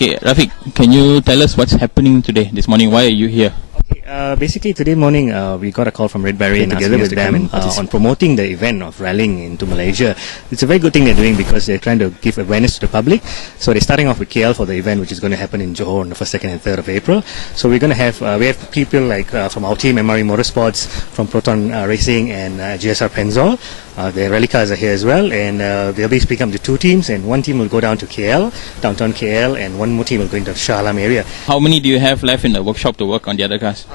Okay, Rafiq, can you tell us what's happening today, this morning? Why are you here? Basically, today morning we got a call from Red Barrier together with them on promoting the event of rallying into Malaysia. It's a very good thing they're doing because they're trying to give awareness to the public. So they're starting off with KL for the event, which is going to happen in Johor on the 1st, 2nd and 3rd of April. So we're going to have we have people like from our team, MRE Motorsports, from Proton Racing and GSR Penzol. The rally cars are here as well, and they'll be splitting up into two teams, and one team will go down to KL, downtown KL, and one more team will go into the Shah Alam area. How many do you have left in the workshop to work on the other cars?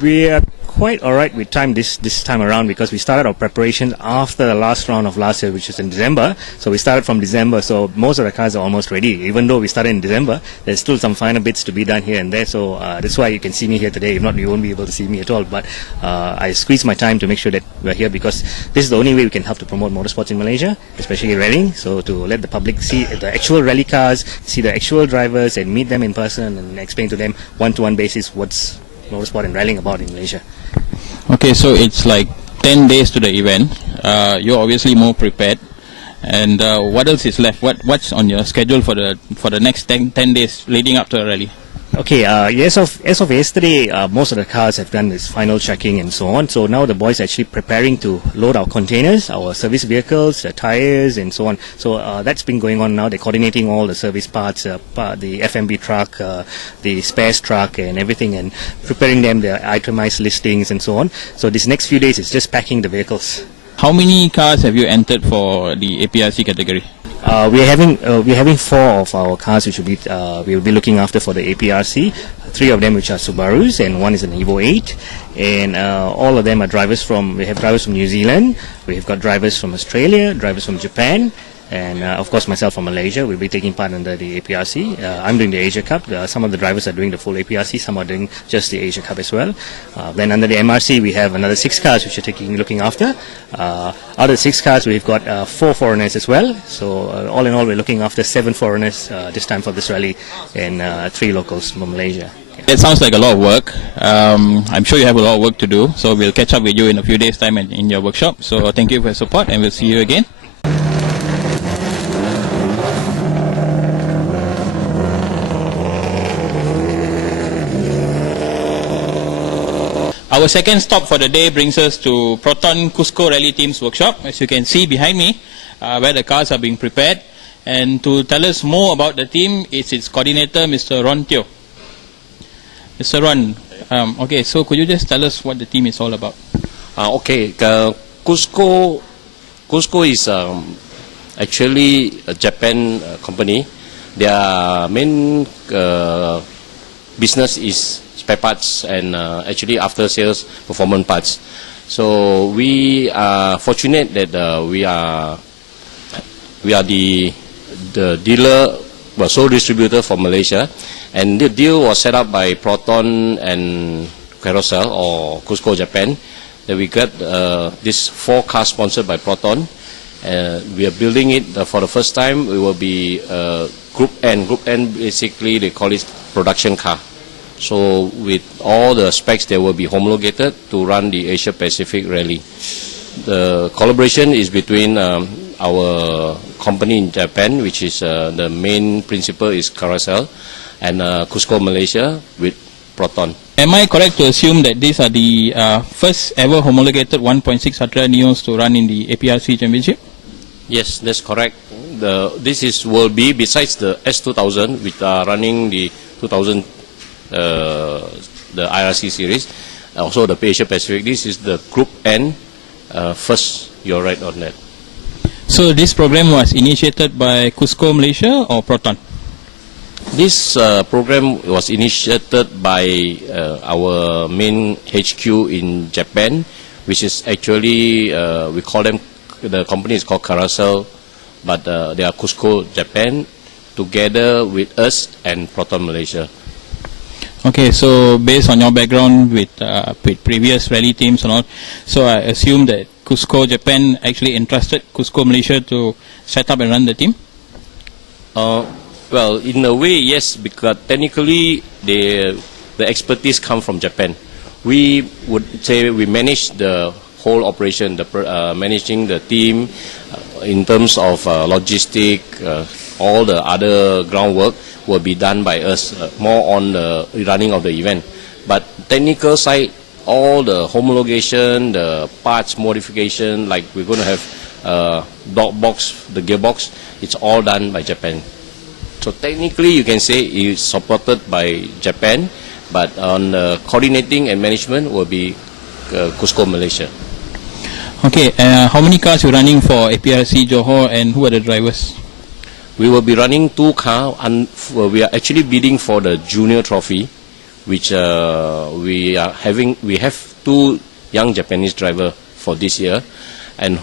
We are quite alright with time this time around because we started our preparations after the last round of last year, which was in December. So we started from December, so most of the cars are almost ready. Even though we started in December, there's still some final bits to be done here and there. So that's why you can see me here today. If not, you won't be able to see me at all. But I squeeze my time to make sure that we're here because this is the only way we can help to promote motorsports in Malaysia, especially rallying. So to let the public see the actual rally cars, see the actual drivers, and meet them in person and explain to them one-to-one basis what's motorsport and rallying about in Malaysia. Okay, so it's like 10 days to the event. You're obviously more prepared. And what else is left? What's on your schedule for the next 10 days leading up to the rally? Okay, as of yesterday, most of the cars have done this final checking and so on. So now the boys are actually preparing to load our containers, our service vehicles, the tires and so on. So that's been going on now. They're coordinating all the service parts, the FMB truck, the spares truck and everything, and preparing them, their itemized listings and so on. So this next few days is just packing the vehicles. How many cars have you entered for the APRC category? We're having 4 of our cars which we'll be looking after for the APRC. 3 of them which are Subarus and 1 is an Evo 8. And all of them are we have drivers from New Zealand, we've got drivers from Australia, drivers from Japan, and of course myself from Malaysia will be taking part under the APRC. I'm doing the Asia Cup. Some of the drivers are doing the full APRC, some are doing just the Asia Cup as well. Then under the MRC we have another 6 cars which are looking after. Out of the 6 cars we've got 4 foreigners as well. So all in all we're looking after 7 foreigners this time for this rally and 3 locals from Malaysia. It sounds like a lot of work. I'm sure you have a lot of work to do. So we'll catch up with you in a few days' time in your workshop. So thank you for your support and we'll see you again. Our second stop for the day brings us to Proton Cusco Rally Team's workshop, as you can see behind me, where the cars are being prepared. And to tell us more about the team is its coordinator, Mr. Ron Teo. Mr. Ron, okay, so could you just tell us what the team is all about? Cusco is actually a Japan company. Their main business is spare parts and actually after sales performance parts. So we are fortunate that we are the dealer, sole distributor for Malaysia, and the deal was set up by Proton and Carousel or Cusco Japan. That we got this 4 cars sponsored by Proton. We are building it for the first time. It will be Group N. Group N basically they call it production car. So with all the specs they will be homologated to run the Asia Pacific Rally. The collaboration is between our company in Japan, which is the main principal is Carousel, and Cusco Malaysia with Proton. Am I correct to assume that these are the first ever homologated 1.6 Ultra Neos to run in the APRC Championship? Yes, that's correct. Will be besides the S2000, which are running the 2000 the IRC series, also the Asia Pacific. This is the Group N first. You're right on that. So this program was initiated by Cusco Malaysia or Proton? This program was initiated by our main HQ in Japan, which is actually we call them, the company is called Carousel, but they are Cusco Japan together with us and Proton Malaysia. Okay, so based on your background with previous rally teams and all, so I assume that Cusco Japan actually entrusted Cusco Malaysia to set up and run the team? Well, in a way, yes, because technically the expertise come from Japan. We would say we manage the whole operation, managing the team in terms of logistic, all the other groundwork will be done by us, more on the running of the event. But technical side, all the homologation, the parts modification, like we're going to have dog box, the gearbox, it's all done by Japan. So technically you can say it's supported by Japan, but on coordinating and management will be Cusco Malaysia. Okay, how many cars you're running for APRC Johor, and who are the drivers? We will be running 2 cars, and we are actually bidding for the junior trophy, which we have 2 young Japanese drivers for this year, and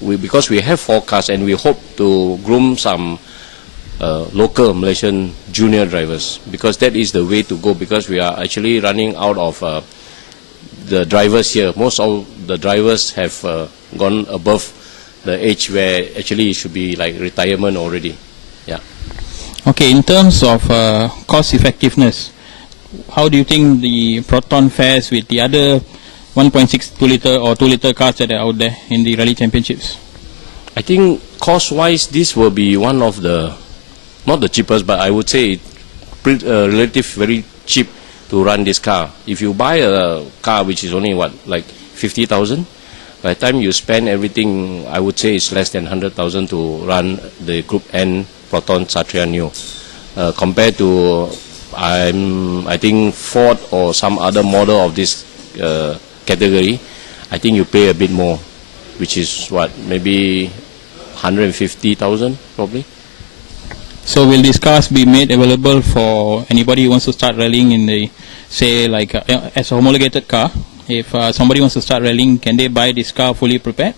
because we have 4 cars, and we hope to groom some local Malaysian junior drivers, because that is the way to go, because we are actually running out of the drivers here. Most of the drivers have gone above the age where actually it should be like retirement already. Yeah. Okay, in terms of cost effectiveness, how do you think the Proton fares with the other 1.6 2-liter or 2-liter cars that are out there in the rally championships? I think cost-wise, this will be one of the, not the cheapest, but I would say relative very cheap to run this car. If you buy a car which is only like 50,000, by the time you spend everything, I would say it's less than 100,000 to run the Group N Proton Satria Neo. Compared to I think Ford or some other model of this category, I think you pay a bit more, which is what, maybe 150,000 probably. So will these cars be made available for anybody who wants to start rallying in the, say, like as a homologated car? If somebody wants to start rallying, can they buy this car fully prepared?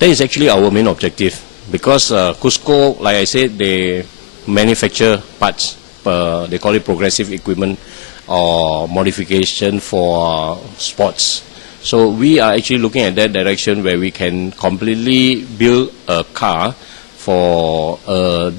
That is actually our main objective, because Cusco, like I said, they manufacture parts. They call it progressive equipment or modification for sports. So we are actually looking at that direction where we can completely build a car for a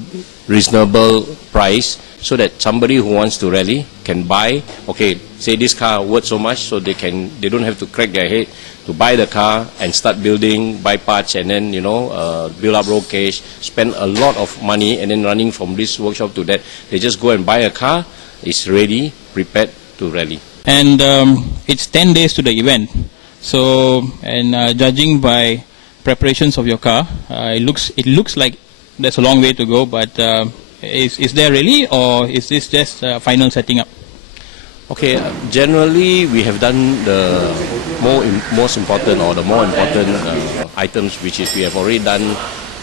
reasonable price, so that somebody who wants to rally can buy. Okay, say this car worth so much, so they don't have to crack their head to buy the car and start building, buy parts, and then build up roll cage, spend a lot of money, and then running from this workshop to that. They just go and buy a car, it's ready, prepared to rally. And it's 10 days to the event. So, and judging by preparations of your car, it looks like there's a long way to go, but is there really, or is this just final setting up? Okay, generally we have done the most important or the more important items, which is we have already done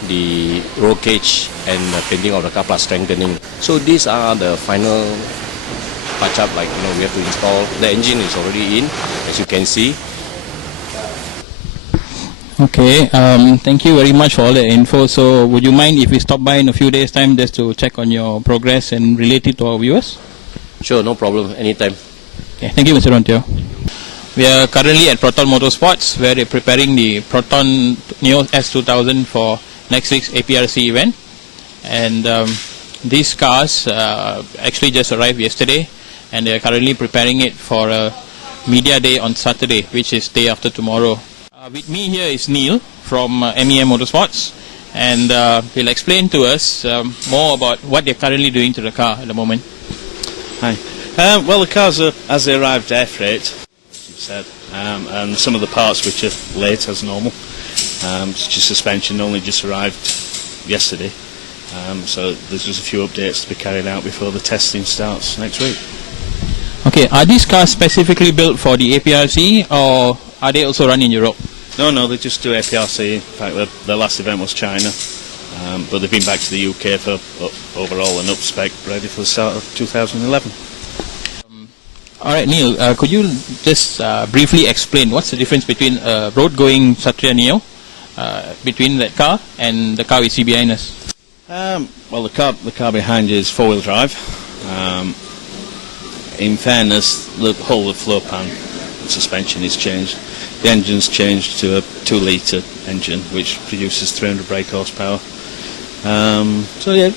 the roll cage and the painting of the car plus strengthening. So these are the final touch up, like we have to install. The engine is already in, as you can see. Okay, thank you very much for all the info. So would you mind if we stop by in a few days' time just to check on your progress and relate it to our viewers? Sure, no problem, anytime. Okay, thank you, Mr. Rontio. We are currently at Proton Motorsports, where they're preparing the Proton Neo S2000 for next week's APRC event. And these cars actually just arrived yesterday, and they are currently preparing it for a media day on Saturday, which is day after tomorrow. With me here is Neil from MEM Motorsports, and he'll explain to us more about what they're currently doing to the car at the moment. Hi. Well, the cars are, as they arrived, air freight, as you said, and some of the parts which are late as normal, such as suspension, only just arrived yesterday, so there's just a few updates to be carried out before the testing starts next week. Okay, are these cars specifically built for the APRC, or are they also run in Europe? No, they just do APRC. In fact, their last event was China, but they've been back to the UK for overall and up-spec, ready for the start of 2011. All right, Neil, could you just briefly explain what's the difference between a road-going Satria Neo, between that car and the car we see behind us? Well, the car behind you is four-wheel drive. In fairness, the whole of the floor pan suspension is changed. The engine's changed to a 2-litre engine, which produces 300 brake horsepower. So yeah,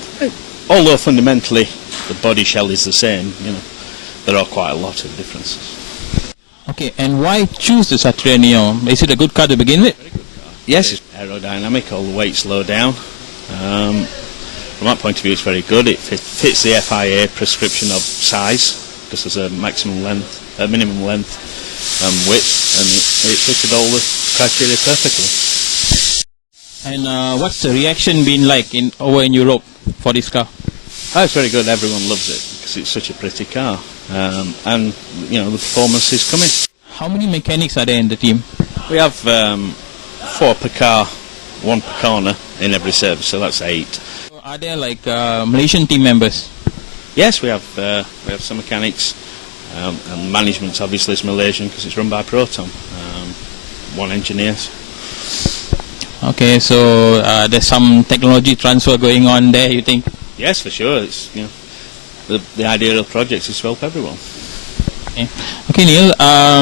although fundamentally the body shell is the same, there are quite a lot of differences. Okay, and why choose the Satria Neo? Is it a good car to begin with? Yes, it's aerodynamic, all the weight's low down. from that point of view, it's very good. It fits the FIA prescription of size, because there's a maximum length, a minimum length and width, and it fitted all the criteria perfectly. And what's the reaction been like over in Europe for this car? Oh, it's very good. Everyone loves it because it's such a pretty car, and you know the performance is coming. How many mechanics are there in the team? We have 4 per car, 1 per corner in every service, so that's 8. Are there like Malaysian team members? Yes, we have some mechanics, and management obviously is Malaysian because it's run by Proton. 1 engineer. Okay, so there's some technology transfer going on there, you think? Yes, for sure. It's, you know, the idea of projects is to help everyone. Okay, Neil,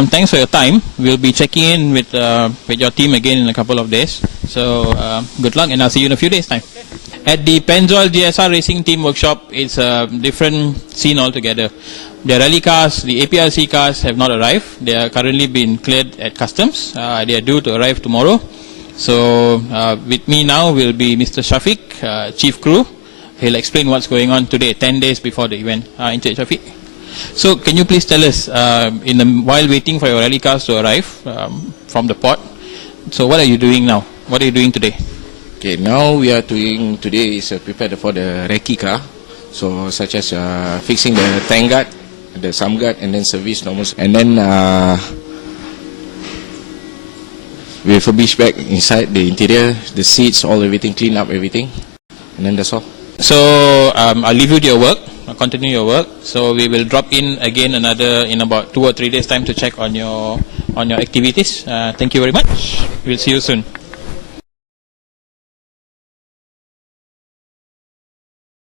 thanks for your time. We'll be checking in with your team again in a couple of days. So good luck, and I'll see you in a few days' time. At the Pennzoil GSR Racing Team Workshop, it's a different scene altogether. The rally cars, the APRC cars have not arrived. They are currently being cleared at customs. They are due to arrive tomorrow. So with me now will be Mr. Shafiq, Chief Crew. He'll explain what's going on today, 10 days before the event. Encik Shafiq. So can you please tell us, while waiting for your rally cars to arrive from the port, so what are you doing now? What are you doing today? Okay, now we are doing today is prepared for the recce car, so such as fixing the tank guard, the sum guard, and then service normal, and then we refurbish back inside the interior, the seats, all everything, clean up everything, and then that's all. So I'll leave you to your work. Continue your work. So we will drop in again in about 2 or 3 days time to check on your activities. Thank you very much. We'll see you soon.